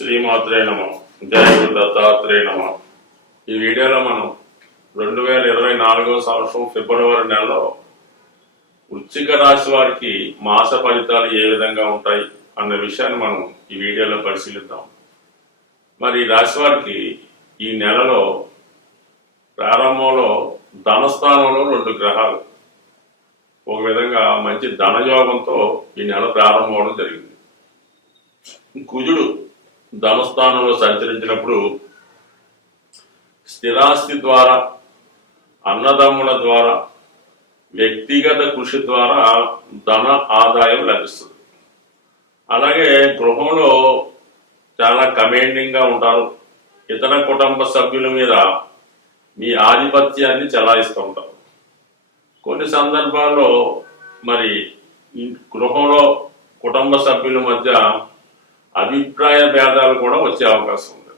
శ్రీమాత్రే నమ. జయ గురు దత్తాత్రేయ నమ. ఈ వీడియోలో మనం 2024 సంవత్సరం ఫిబ్రవరి నెలలో వృశ్చిక రాశి వారికి మాస ఫలితాలు ఏ విధంగా ఉంటాయి అన్న విషయాన్ని మనం ఈ వీడియోలో పరిశీలిద్దాం. మరి ఈ రాశి వారికి ఈ నెలలో ప్రారంభంలో ధనస్థానంలో 2 గ్రహాలు ఒక విధంగా మంచి ధనయోగంతో ఈ నెల ప్రారంభం అవడం జరిగింది. కుజుడు ధనస్థానంలో సంచరించినప్పుడు స్థిరాస్తి ద్వారా, అన్నదమ్ముల ద్వారా, వ్యక్తిగత కృషి ద్వారా ధన ఆదాయం లభిస్తుంది. అలాగే గృహంలో చాలా కమాండింగ్గా ఉంటారు. ఇతర కుటుంబ సభ్యుల మీద మీ ఆధిపత్యాన్ని చెలాయిస్తూ ఉంటారు. కొన్ని సందర్భాల్లో మరి గృహంలో కుటుంబ సభ్యుల మధ్య అభిప్రాయ భేదాలు కూడా వచ్చే అవకాశం ఉంది.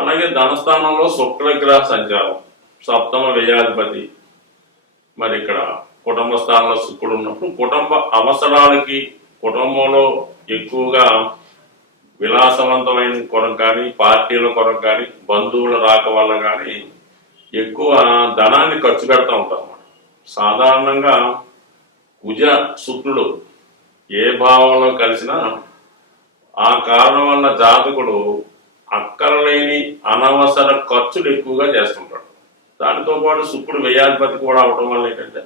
అలాగే ధనస్థానంలో శుక్రగ్రహ సంచారం, సప్తమ వ్యయాధిపతి. మరి ఇక్కడ కుటుంబ స్థానంలో శుక్రుడు ఉన్నప్పుడు కుటుంబ అవసరాలకి, కుటుంబంలో ఎక్కువగా విలాసవంతమైన కొరకు కానీ, పార్టీల కొరకు కానీ, బంధువుల రాక వల్ల కానీ ఎక్కువ ధనాన్ని ఖర్చు పెడతా ఉంటారు అన్నమాట. సాధారణంగా కుజ శుక్రుడు ఏ భావంలో కలిసినా ఆ కారణం వల్ల జాతకుడు అక్కరలేని అనవసర ఖర్చులు ఎక్కువగా చేస్తుంటాడు. దానితో పాటు శుక్రుడు వ్యయాధిపతి కూడా అవడం వల్ల ఏంటంటే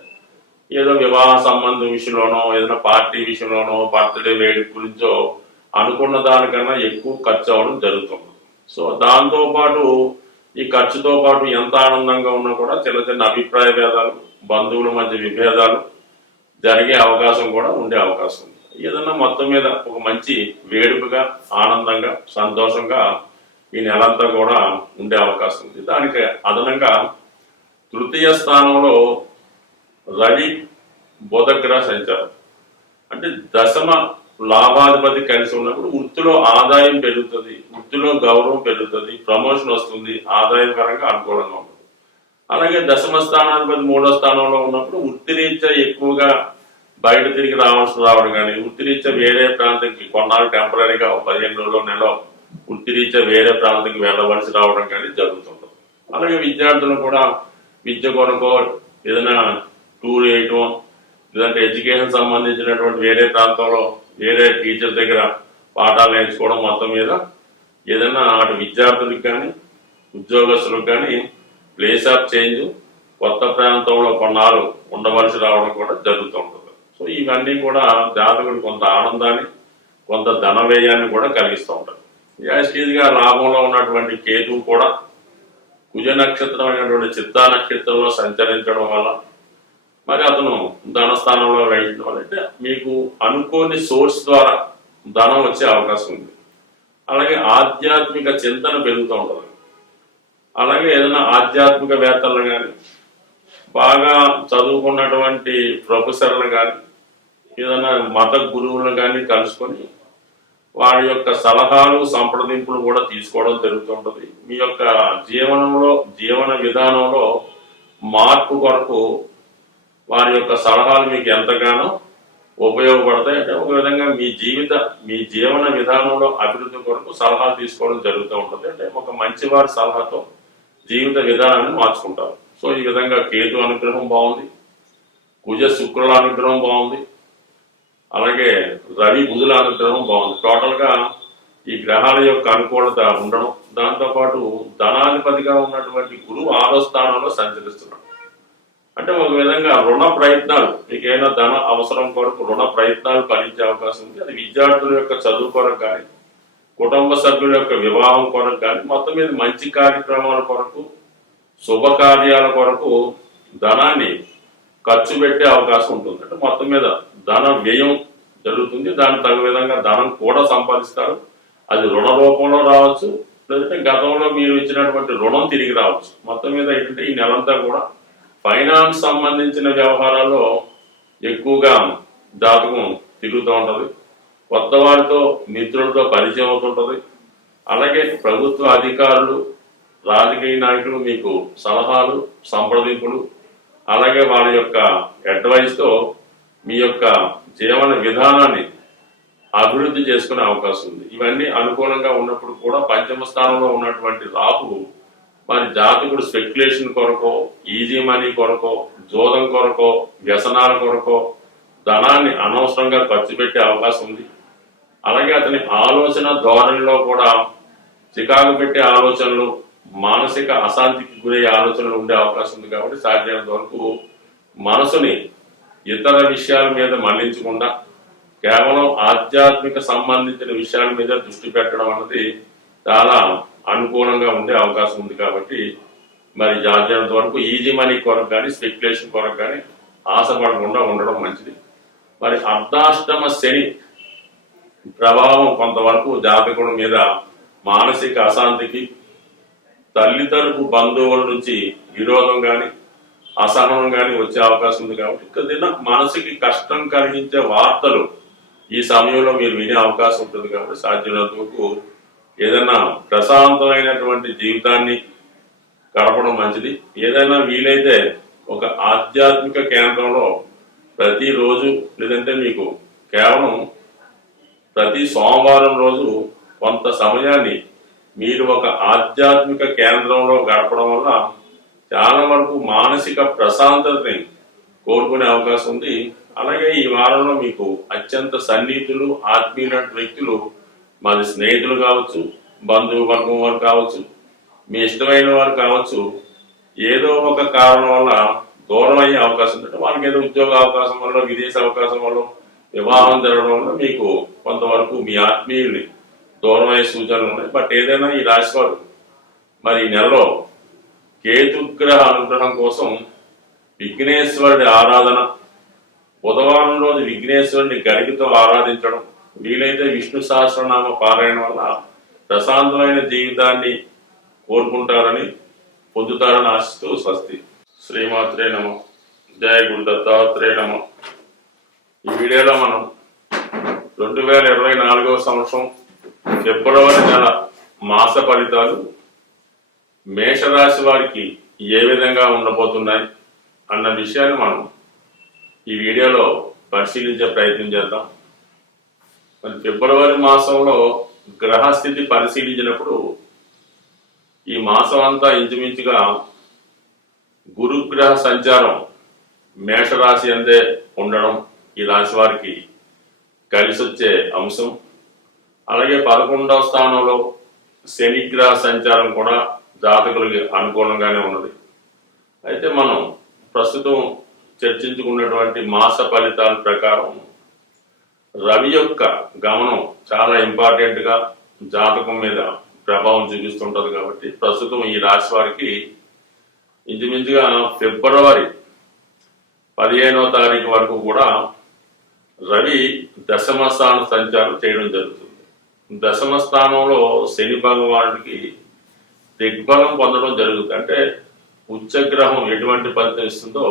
ఏదో వివాహ సంబంధం విషయంలోనో, ఏదైనా పార్టీ విషయంలోనో, బర్త్డే వేడుక గురించో అనుకున్న దానికన్నా ఎక్కువ ఖర్చు అవ్వడం జరుగుతుంది. సో దాంతోపాటు ఈ ఖర్చుతో పాటు ఎంత ఆనందంగా ఉన్నా కూడా చిన్న చిన్న అభిప్రాయ భేదాలు, బంధువుల మధ్య విభేదాలు జరిగే అవకాశం కూడా ఉండే అవకాశం ఉంది. ఏదన్నా మొత్తం మీద ఒక మంచి వేడుకగా, ఆనందంగా, సంతోషంగా ఈ నెలంతా కూడా ఉండే అవకాశం ఉంది. దానికి అదనంగా తృతీయ స్థానంలో రవి బుధగ్రహ సంచారం, అంటే దశమ లాభాధిపతి కలిసి ఉన్నప్పుడు వృత్తిలో ఆదాయం పెరుగుతుంది, వృత్తిలో గౌరవం పెరుగుతుంది, ప్రమోషన్ వస్తుంది, ఆదాయకరంగా అనుకూలంగా ఉంటుంది. అలాగే దశమ స్థానాధిపతి 3వ స్థానంలో ఉన్నప్పుడు వృత్తిరీత్యా ఎక్కువగా బయట తిరిగి రావడం కానీ, వృత్తిరీత్యా వేరే ప్రాంతానికి కొన్నాళ్ళు టెంపరీగా 15 రోజులు నెల వృత్తిరీత్యా వేరే ప్రాంతానికి వెళ్ళవలసి రావడం కానీ జరుగుతుంటుంది. అలాగే విద్యార్థులు కూడా విద్య కొరకు ఏదైనా టూర్ వేయటం, లేదంటే ఎడ్యుకేషన్ సంబంధించినటువంటి వేరే ప్రాంతంలో వేరే టీచర్ దగ్గర పాఠాలు నేర్చుకోవడం, మొత్తం మీద ఏదైనా అటు విద్యార్థులకు కానీ ఉద్యోగస్తులకు కానీ ప్లేస్ ఆఫ్ చేంజ్, కొత్త ప్రాంతంలో కొన్నాళ్ళు ఉండవలసి రావడం కూడా జరుగుతూ ఉంటుంది. సో ఇవన్నీ కూడా జాతకుడు కొంత ఆనందాన్ని, కొంత ధన వ్యయాన్ని కూడా కలిగిస్తూ ఉంటారు. యాస్టీజ్గా లాభంలో ఉన్నటువంటి కేతువు కూడా కుజ నక్షత్రం అయినటువంటి చిత్తా నక్షత్రంలో సంచరించడం వల్ల మరి అతను ధనస్థానంలో వేయడం వల్ల అంటే మీకు అనుకోని సోర్స్ ద్వారా ధనం వచ్చే అవకాశం ఉంది. అలాగే ఆధ్యాత్మిక చింతన పెరుగుతూ ఉంటుంది. అలాగే ఏదైనా ఆధ్యాత్మిక వేత్తలు కానీ, బాగా చదువుకున్నటువంటి ప్రొఫెసర్లు కానీ, ఏదైనా మత గురువులను కానీ కలుసుకొని వారి యొక్క సలహాలు, సంప్రదింపులు కూడా తీసుకోవడం జరుగుతుంటుంది. మీ యొక్క జీవన విధానంలో మార్పు కొరకు వారి యొక్క సలహాలు మీకు ఎంతగానో ఉపయోగపడతాయి. అంటే ఒక విధంగా మీ జీవన విధానంలో అభివృద్ధి కొరకు సలహాలు తీసుకోవడం జరుగుతూ ఉంటుంది. అంటే ఒక మంచి వారి సలహాతో జీవిత విధానాన్ని మార్చుకుంటారు. సో ఈ విధంగా కేతు అనుగ్రహం బాగుంది, కుజ శుక్రుల అనుగ్రహం బాగుంది, అలాగే రవి బుధుల అనుగ్రహం బాగుంది. టోటల్గా ఈ గ్రహాల యొక్క అనుకూలత ఉండడం, దాంతోపాటు ధనాధిపతిగా ఉన్నటువంటి గురువు 6వ స్థానంలో సంచరిస్తున్నాడు. అంటే ఒక విధంగా రుణ ప్రయత్నాలు, మీకైనా ధన అవసరం కొరకు రుణ ప్రయత్నాలు ఫలించే అవకాశం ఉంది. అది విద్యార్థుల యొక్క చదువు కొరకు కానీ, కుటుంబ సభ్యుల యొక్క వివాహం కొరకు కానీ, మొత్తం మీద మంచి కార్యక్రమాల కొరకు, శుభకార్యాల కొరకు ధనాన్ని ఖర్చు పెట్టే అవకాశం ఉంటుంది. అంటే మొత్తం మీద ధన వ్యయం జరుగుతుంది. దానికి తగు విధంగా ధనం కూడా సంపాదిస్తారు. అది రుణ రూపంలో రావచ్చు, లేదంటే గతంలో మీరు ఇచ్చినటువంటి రుణం తిరిగి రావచ్చు. మొత్తం మీద ఏంటంటే ఈ నెలంతా కూడా ఫైనాన్స్ సంబంధించిన వ్యవహారాల్లో ఎక్కువగా జాతకం తిరుగుతూ ఉంటుంది. కొత్త వారితో, మిత్రులతో పరిచయం అవుతుంటుంది. అలాగే ప్రభుత్వ అధికారులు, రాజకీయ నాయకులు మీకు సలహాలు, సంప్రదింపులు, అలాగే వాళ్ళ యొక్క అడ్వైస్తో మీ యొక్క జీవన విధానాన్ని అభివృద్ధి చేసుకునే అవకాశం ఉంది. ఇవన్నీ అనుకూలంగా ఉన్నప్పుడు కూడా పంచమ స్థానంలో ఉన్నటువంటి రాహు మరి జాతకుడు స్పెక్యులేషన్ కొరకో, ఈజీ మనీ కొరకో, జోదం కొరకో, వ్యసనాల కొరకో ధనాన్ని అనవసరంగా ఖర్చు పెట్టే అవకాశం ఉంది. అలాగే అతని ఆలోచన ధోరణిలో కూడా చికాకు పెట్టే ఆలోచనలు, మానసిక అశాంతికి గురయ్యే ఆలోచనలు ఉండే అవకాశం ఉంది. కాబట్టి సాధ్యమైనంత వరకు మనసుని ఇతర విషయాల మీద మళ్లించకుండా కేవలం ఆధ్యాత్మిక సంబంధించిన విషయాల మీద దృష్టి పెట్టడం అన్నది చాలా అనుకూలంగా ఉండే అవకాశం ఉంది. కాబట్టి మరి సాధ్యమైనంత వరకు ఈజీ మనీ కొరకు కానీ, స్పెక్యులేషన్ కొరకు కానీ ఆశపడకుండా ఉండడం మంచిది. మరి అర్ధాష్టమ శని ప్రభావం కొంతవరకు జాతకుడి మీద మానసిక అశాంతికి, తల్లితరపు బంధువుల నుంచి విరోధం కానీ, అసహనం కానీ వచ్చే అవకాశం ఉంది. కాబట్టి కొద్దిగా మనసుకి కష్టం కలిగించే వార్తలు ఈ సమయంలో మీరు వినే అవకాశం ఉంటుంది. కాబట్టి సాధ్యమైనంత వరకు ఏదైనా ప్రశాంతమైనటువంటి జీవితాన్ని గడపడం మంచిది. ఏదైనా వీలైతే ఒక ఆధ్యాత్మిక కేంద్రంలో ప్రతిరోజు, లేదంటే మీకు కేవలం ప్రతి సోమవారం రోజు కొంత సమయాన్ని మీరు ఒక ఆధ్యాత్మిక కేంద్రంలో గడపడం వల్ల చాలా వరకు మానసిక ప్రశాంతతని కోరుకునే అవకాశం ఉంది. అలాగే ఈ వారంలో మీకు అత్యంత సన్నిహితులు, ఆత్మీయుల వ్యక్తులు, మాది స్నేహితులు కావచ్చు, బంధువు వర్గం వారు కావచ్చు, మీ ఇష్టమైన వారు కావచ్చు, ఏదో ఒక కారణం వల్ల దూరం అయ్యే అవకాశం ఉంటుంది. వాళ్ళకి ఏదో ఉద్యోగ అవకాశం వల్ల, విదేశీ అవకాశం వల్ల, వివాహం జరగడం వల్ల మీకు కొంతవరకు మీ ఆత్మీయుల్ని దూరం అయ్యే సూచనలు ఉన్నాయి. బట్ ఏదైనా ఈ రాశి వారు మరి ఈ నెలలో కేతుగ్రహ అనుగ్రహం కోసం విఘ్నేశ్వరుడి ఆరాధన, బుధవారం రోజు విఘ్నేశ్వరుడిని గరికతో ఆరాధించడం, వీలైతే విష్ణు సహస్రనామ పారాయణ వల్ల ప్రశాంతమైన జీవితాన్ని కోరుకుంటారని, పొందుతారని ఆశిస్తూ స్వస్తి. శ్రీమాత్రే నమః. జయ గురు దత్తాత్రేయ నమః. ఈ వీడియోలో మనం 2024వ సంవత్సరం ఫిబ్రవరి నెల మాస ఫలితాలు మేషరాశి వారికి ఏ విధంగా ఉండబోతున్నాయి అన్న విషయాన్ని మనం ఈ వీడియోలో పరిశీలించే ప్రయత్నం చేద్దాం. మరి ఫిబ్రవరి మాసంలో గ్రహస్థితి పరిశీలించినప్పుడు ఈ మాసం అంతా ఇంచుమించుగా గురుగ్రహ సంచారం మేషరాశి అందే ఉండడం ఈ రాశి వారికి కలిసి వచ్చే అంశం. అలాగే 11వ స్థానంలో శనిగ్రహ సంచారం కూడా జాతకులకి అనుకూలంగానే ఉన్నది. అయితే మనం ప్రస్తుతం చర్చించుకున్నటువంటి మాస ఫలితాల ప్రకారం రవి యొక్క గమనం చాలా ఇంపార్టెంట్గా జాతకం మీద ప్రభావం చూపిస్తుంటది. కాబట్టి ప్రస్తుతం ఈ రాశి వారికి ఇంచుమించుగా ఫిబ్రవరి 15వ తారీఖు వరకు కూడా రవి దశమ స్థానం సంచారం చేయడం జరుగుతుంది. దశమ స్థానంలో శని భగవానుడికి దిగ్బలం పొందడం జరుగుతుంది. అంటే ఉచ్చగ్రహం ఎటువంటి ఫలితం ఇస్తుందో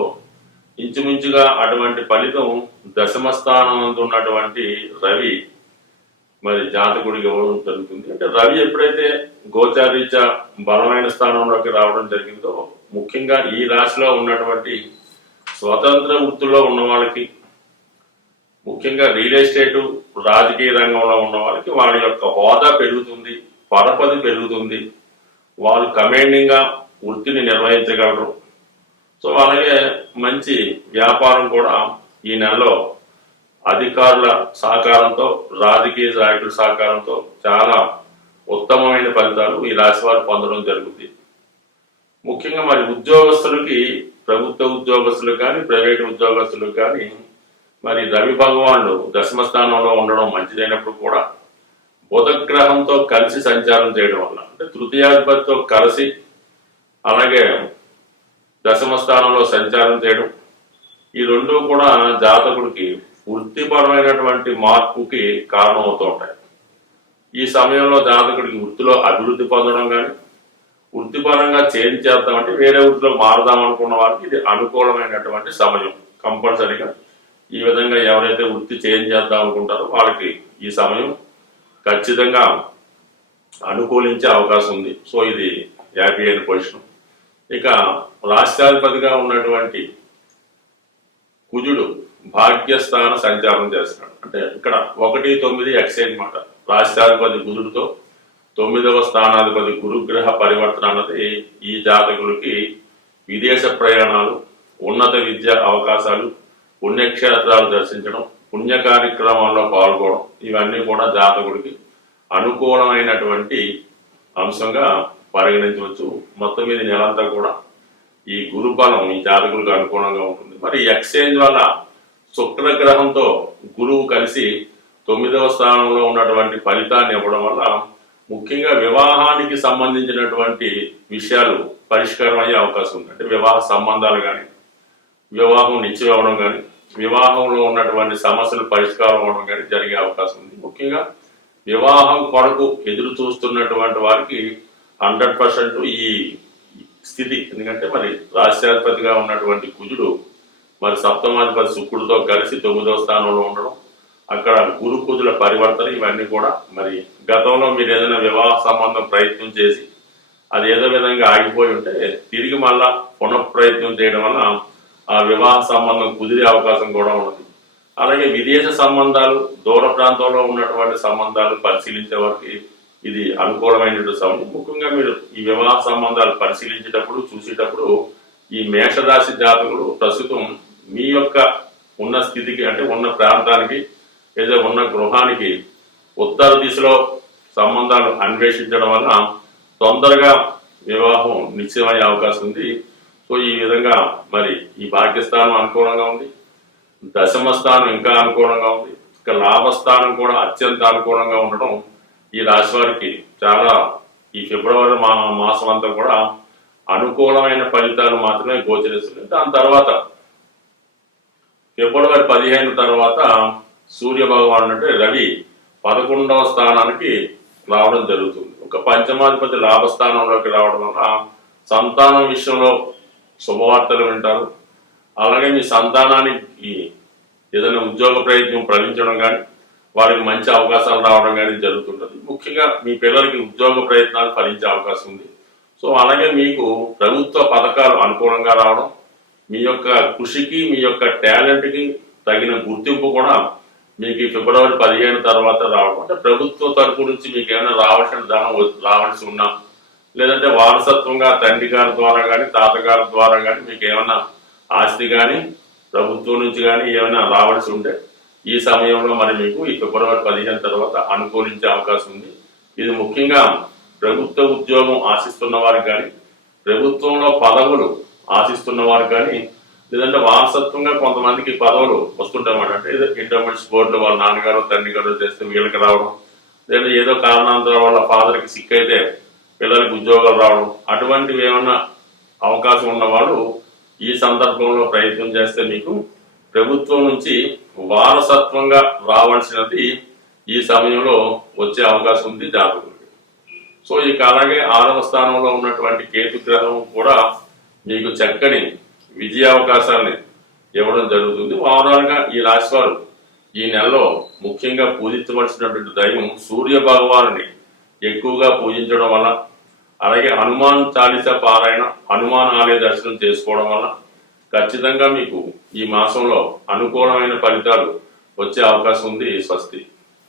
ఇంచుమించుగా అటువంటి ఫలితం దశమ స్థానం ఉన్నటువంటి రవి మరి జాతకుడికి ఇవ్వడం జరుగుతుంది. అంటే రవి ఎప్పుడైతే గోచారీత్యా బలమైన స్థానంలోకి రావడం జరిగిందో, ముఖ్యంగా ఈ రాశిలో ఉన్నటువంటి స్వతంత్ర వృత్తుల్లో ఉన్న వాళ్ళకి, ముఖ్యంగా రియల్ ఎస్టేటు, రాజకీయ రంగంలో ఉన్న వాళ్ళకి వాళ్ళ యొక్క హోదా పెరుగుతుంది, పరపతి పెరుగుతుంది, వాళ్ళు కమాండింగ్గా వృత్తిని నిర్వహించగలరు. సో అలాగే మంచి వ్యాపారం కూడా ఈ నెలలో అధికారుల సహకారంతో, రాజకీయ నాయకుల సహకారంతో చాలా ఉత్తమమైన ఫలితాలు ఈ రాశి వారు పొందడం జరుగుతుంది. ముఖ్యంగా మరి ఉద్యోగస్తులకి, ప్రభుత్వ ఉద్యోగస్తులకు కానీ, ప్రైవేటు ఉద్యోగస్తులకు కానీ మరి రవి భగవానుడు దశమ స్థానంలో ఉండడం మంచిదైనప్పుడు కూడా బుధగ్రహంతో కలిసి సంచారం చేయడం వల్ల, అంటే తృతీయాధిపతితో కలిసి అలాగే దశమ స్థానంలో సంచారం చేయడం, ఈ రెండు కూడా జాతకుడికి వృత్తిపరమైనటువంటి మార్పుకి కారణమవుతూ ఉంటాయి. ఈ సమయంలో జాతకుడికి వృత్తిలో అభివృద్ధి పొందడం కానీ, వృత్తిపరంగా చేంజ్ చేద్దామంటే వేరే వృత్తిలో మారుదాం అనుకున్న వారికి ఇది అనుకూలమైనటువంటి సమయం. కంపల్సరీగా ఈ విధంగా ఎవరైతే వృత్తి చేంజ్ చేద్దాం అనుకుంటారో వాళ్ళకి ఈ సమయం ఖచ్చితంగా అనుకూలించే అవకాశం ఉంది. సో ఇది హ్యాపీ అయిన పొజిషన్. ఇక రాష్ట్రాధిపతిగా ఉన్నటువంటి కుజుడు భాగ్యస్థాన సంచారం చేస్తున్నాడు. అంటే ఇక్కడ 1-9 ఎక్సైజ్ మాట. రాష్ట్రాధిపతి బుధుడితో 9వ స్థానాధిపతి గురుగ్రహ పరివర్తన అన్నది ఈ జాతకులకి విదేశ ప్రయాణాలు, ఉన్నత విద్యా అవకాశాలు, పుణ్యక్షేత్రాలు దర్శించడం, పుణ్య కార్యక్రమాల్లో పాల్గొనడం, ఇవన్నీ కూడా జాతకుడికి అనుకూలమైనటువంటి అంశంగా పరిగణించవచ్చు. మొత్తం మీద నెలంతా కూడా ఈ గురుబలం ఈ జాతకులకు అనుకూలంగా ఉంటుంది. మరి ఎక్స్చేంజ్ వల్ల శుక్రగ్రహంతో గురువు కలిసి 9వ స్థానంలో ఉన్నటువంటి ఫలితాన్ని ఇవ్వడం వల్ల ముఖ్యంగా వివాహానికి సంబంధించినటువంటి విషయాలు పరిష్కారం అయ్యే అవకాశం ఉంది. అంటే వివాహ సంబంధాలు కానీ, వివాహం నిశ్చయం అవ్వడం కానీ, వివాహంలో ఉన్నటువంటి సమస్యలు పరిష్కారం అవ్వడం కానీ జరిగే అవకాశం ఉంది. ముఖ్యంగా వివాహం కొరకు ఎదురు చూస్తున్నటువంటి వారికి 100% ఈ స్థితి. ఎందుకంటే మరి రాష్ట్రాధిపతిగా ఉన్నటువంటి కుజుడు మరి సప్తమాధిపతి శుక్రుడితో కలిసి 9వ స్థానంలో ఉండడం, అక్కడ గురు కుజుల పరివర్తన, ఇవన్నీ కూడా మరి గతంలో మీరు ఏదైనా వివాహ సంబంధం ప్రయత్నం చేసి అది ఏదో విధంగా ఆగిపోయి ఉంటే తిరిగి మళ్ళా పునఃప్రయత్నం చేయడం వల్ల ఆ వివాహ సంబంధం కుదిరే అవకాశం కూడా ఉన్నది. అలాగే విదేశ సంబంధాలు, దూర ప్రాంతంలో ఉన్నటువంటి సంబంధాలు పరిశీలించే వారికి ఇది అనుకూలమైనటువంటి సమయం. ముఖ్యంగా మీరు ఈ వివాహ సంబంధాలు పరిశీలించేటప్పుడు, చూసేటప్పుడు ఈ మేషరాశి జాతకులు ప్రస్తుతం మీ యొక్క ఉన్న స్థితికి, అంటే ఉన్న ప్రాంతానికి, ఏదో ఉన్న గృహానికి ఉత్తర దిశలో సంబంధాలు అన్వేషించడం వల్ల తొందరగా వివాహం నిశ్చయమయ్యే అవకాశం ఉంది. సో ఈ విధంగా మరి ఈ భాగ్యస్థానం అనుకూలంగా ఉంది, దశమ స్థానం ఇంకా అనుకూలంగా ఉంది, ఇక లాభస్థానం కూడా అత్యంత అనుకూలంగా ఉండడం ఈ రాశి వారికి చాలా ఈ ఫిబ్రవరి మాసం అంతా కూడా అనుకూలమైన ఫలితాలు మాత్రమే గోచరిస్తున్నాయి. దాని తర్వాత ఫిబ్రవరి 15 తర్వాత సూర్య భగవానుడు అంటే రవి 11వ స్థానానికి రావడం జరుగుతుంది. ఒక పంచమాధిపతి లాభస్థానంలోకి రావడం వల్ల సంతానం విషయంలో శుభవార్తలు వింటారు. అలాగే మీ సంతానానికి ఏదైనా ఉద్యోగ ప్రయత్నం ఫలించడం కానీ, వారికి మంచి అవకాశాలు రావడం కానీ జరుగుతుంటుంది. ముఖ్యంగా మీ పిల్లలకి ఉద్యోగ ప్రయత్నాలు ఫలించే అవకాశం ఉంది. సో అలాగే మీకు ప్రభుత్వ పథకాలు అనుకూలంగా రావడం, మీ యొక్క కృషికి, మీ యొక్క టాలెంట్కి తగిన గుర్తింపు కూడా మీకు ఫిబ్రవరి 15 తర్వాత రావడం. అంటే ప్రభుత్వం తరపు నుంచి మీకు ఏమైనా రావాల్సిన ధనం రావాల్సి ఉన్నా, లేదంటే వారసత్వంగా తండ్రి గారి ద్వారా కానీ, తాతగారి ద్వారా కానీ మీకు ఏమైనా ఆస్తి కానీ, ప్రభుత్వం నుంచి కానీ ఏమైనా రావాల్సి ఉంటే ఈ సమయంలో మరి మీకు ఈ ఫిబ్రవరి 15 తర్వాత అనుకూలించే అవకాశం ఉంది. ఇది ముఖ్యంగా ప్రభుత్వ ఉద్యోగం ఆశిస్తున్న వారికి కానీ, ప్రభుత్వంలో పదవులు ఆశిస్తున్న వారికి కానీ, లేదంటే వారసత్వంగా కొంతమందికి పదవులు వస్తుంటాయన్నమాట. అంటే ఏదో ఇంటర్మీడియట్ బోర్డులో వాళ్ళ నాన్నగారు తండ్రి గారు చేస్తే వీళ్ళకి రావడం, లేదా ఏదో కారణాంతరం వాళ్ళ ఫాదర్కి సిక్ అయితే పిల్లలకి ఉద్యోగాలు రావడం, అటువంటివి ఏమన్నా అవకాశం ఉన్నవాళ్ళు ఈ సందర్భంలో ప్రయత్నం చేస్తే మీకు ప్రభుత్వం నుంచి వారసత్వంగా రావాల్సినది ఈ సమయంలో వచ్చే అవకాశం ఉంది జాతకులకి. సో ఇక అలాగే 6వ స్థానంలో ఉన్నటువంటి కేతు గ్రహం కూడా మీకు చక్కని విజయావకాశాన్ని ఇవ్వడం జరుగుతుంది. ఓవరాల్గా ఈ రాశి వారు ఈ నెలలో ముఖ్యంగా పూజించవలసినటువంటి దైవం సూర్య భగవానుని ఎక్కువగా పూజించడం వల్ల, అలాగే హనుమాన్ చాలీసా పారాయణ, హనుమాన్ ఆలయ దర్శనం చేసుకోవడం వల్ల ఖచ్చితంగా మీకు ఈ మాసంలో అనుకూలమైన ఫలితాలు వచ్చే అవకాశం ఉంది. స్వస్తి.